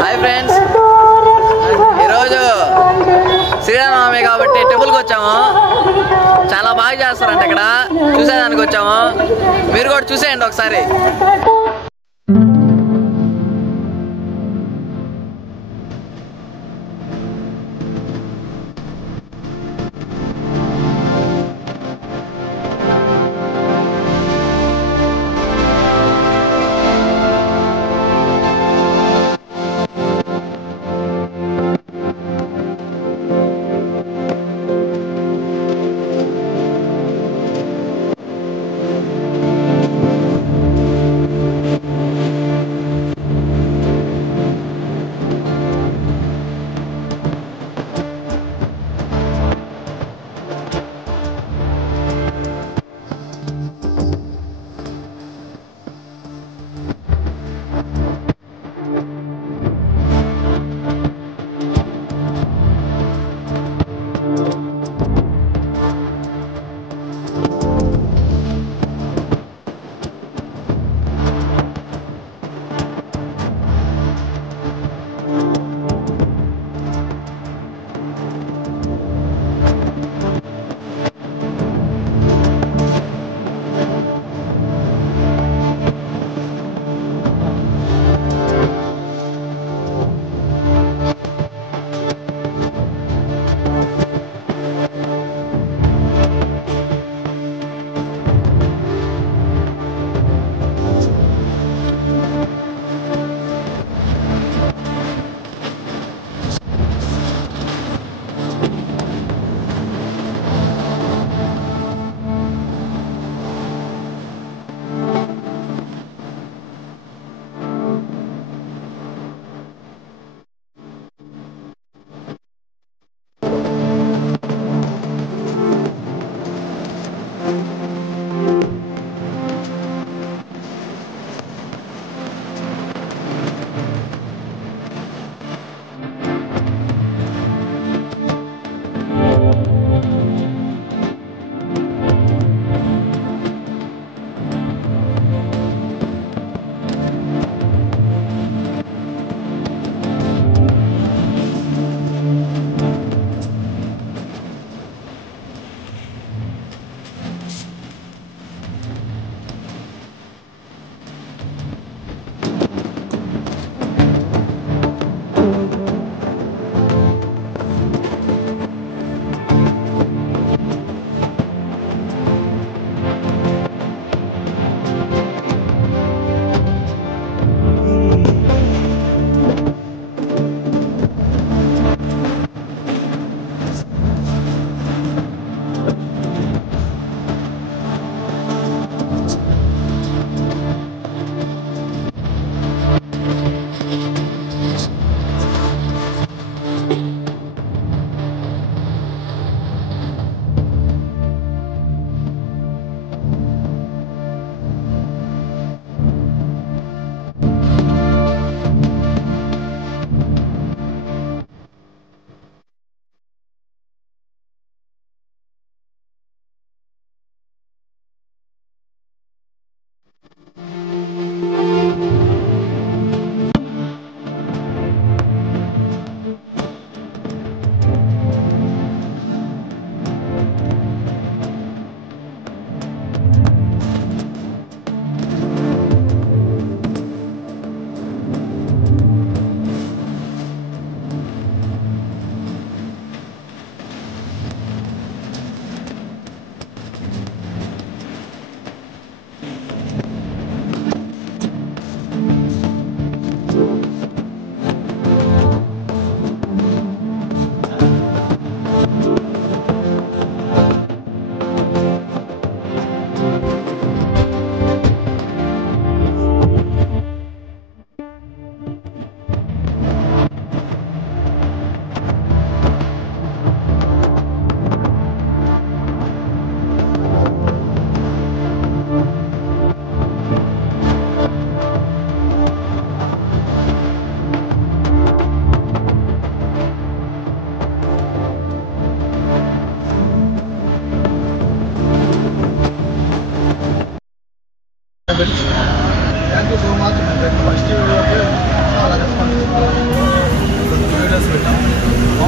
Hi friends, ఈరోజు శ్రీరామనవమి కాబట్టి టెంపుల్కి వచ్చాము. చాలా బాగా చేస్తారంట ఇక్కడ, చూసేదానికి వచ్చాము. మీరు కూడా చూసేయండి ఒకసారి.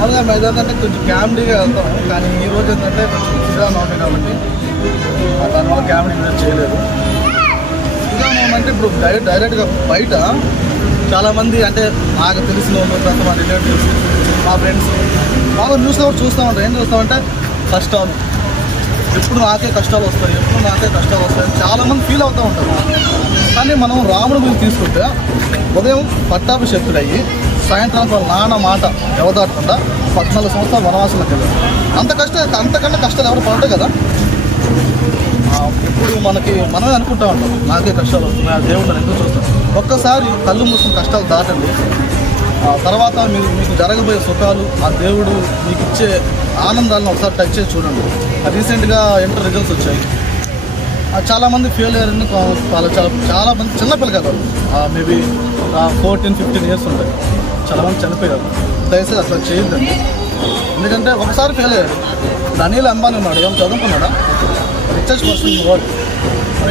మామూలుగా మైదానం అంటే కొంచెం ఫ్యామిలీగా వెళ్తాం, కానీ ఈ రోజు ఏంటంటే కొంచెం శ్రీరామనవమి కాబట్టి దానివల్ల ఫ్యామిలీ వీడియో చేయలేదు. శ్రీరామనవమి అంటే ఇప్పుడు డైరెక్ట్గా బయట చాలామంది అంటే నాకు తెలిసిన వాళ్ళు, తర్వాత మా రిలేటివ్స్, మా ఫ్రెండ్స్ బాగా న్యూస్లో కూడా చూస్తూ ఉంటారు. ఏం చూస్తామంటే కష్టాలు, ఎప్పుడు నాకే కష్టాలు వస్తాయి, ఎప్పుడు నాకే కష్టాలు వస్తాయని చాలామంది ఫీల్ అవుతూ ఉంటారు. కానీ మనం రాముడి గురించి తీసుకుంటే ఉదయం పట్టాభిషేకులు అయ్యి సాయంత్రం వాళ్ళ నాన్న మాట ఎవదాటకుండా 14 సంవత్సరాలు వనవాసంలోకి వెళ్ళారు. అంతకన్నా కష్టాలు ఎవరు పడతాయి కదా. ఎప్పుడు మనమే అనుకుంటా ఉంటాం నాకే కష్టాలు వస్తున్నాయి, ఆ దేవుడు ఎందుకు చూస్తాం. ఒక్కసారి కళ్ళు మూసుకుని కష్టాలు దాటండి, తర్వాత మీకు జరగబోయే సుఖాలు, ఆ దేవుడు మీకు ఇచ్చే ఆనందాలను ఒకసారి టచ్ చేసి చూడండి. రీసెంట్గా ఇంటర్ రిజల్ట్స్ వచ్చాయి. చాలామంది ఫెయిల్ అయ్యారని చాలామంది చిన్నపిల్లలు మేబీ 14-15 ఇయర్స్ ఉంటాయి, చాలామంది చనిపోయారు. దయచేసి అట్లా చేయొద్దండి. ఎందుకంటే ఒకసారి ఫెయిల్ అయ్యారు. అనిల్ అంబానీ ఉన్నాడు, ఏం చదువుకున్నాడా, రిచెస్ట్ పర్సన్ ఇన్ వరల్డ్,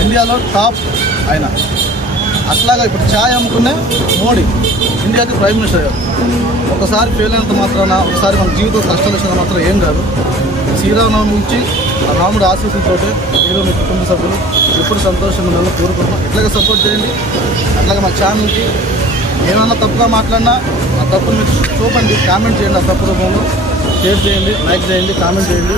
ఇండియాలో టాప్ ఆయన. అట్లాగా ఇప్పుడు ఛాయ్ అమ్ముకునే మోడీ ఇండియాకి ప్రైమ్ మినిస్టర్ అయ్యారు. ఒకసారి ఫెయిల్ అయినంత మాత్రాన, ఒకసారి మన జీవితం కష్టాలు వచ్చినంత మాత్రం ఏం కాదు. శ్రీరామనవమి నుంచి రాముడు ఆశీస్సులతో మీరు మీ కుటుంబ సభ్యులు ఎప్పుడు సంతోషంగా ఉండాలని కోరుకుంటున్నాం. ఇట్లాగే సపోర్ట్ చేయండి. అట్లాగే మా ఛానల్కి ఏమైనా తప్పుగా మాట్లాడినా ఆ తప్పులు మీకు చూపండి, కామెంట్ చేయండి. ఆ తప్పు రూపంలో షేర్ చేయండి, లైక్ చేయండి, కామెంట్ చేయండి.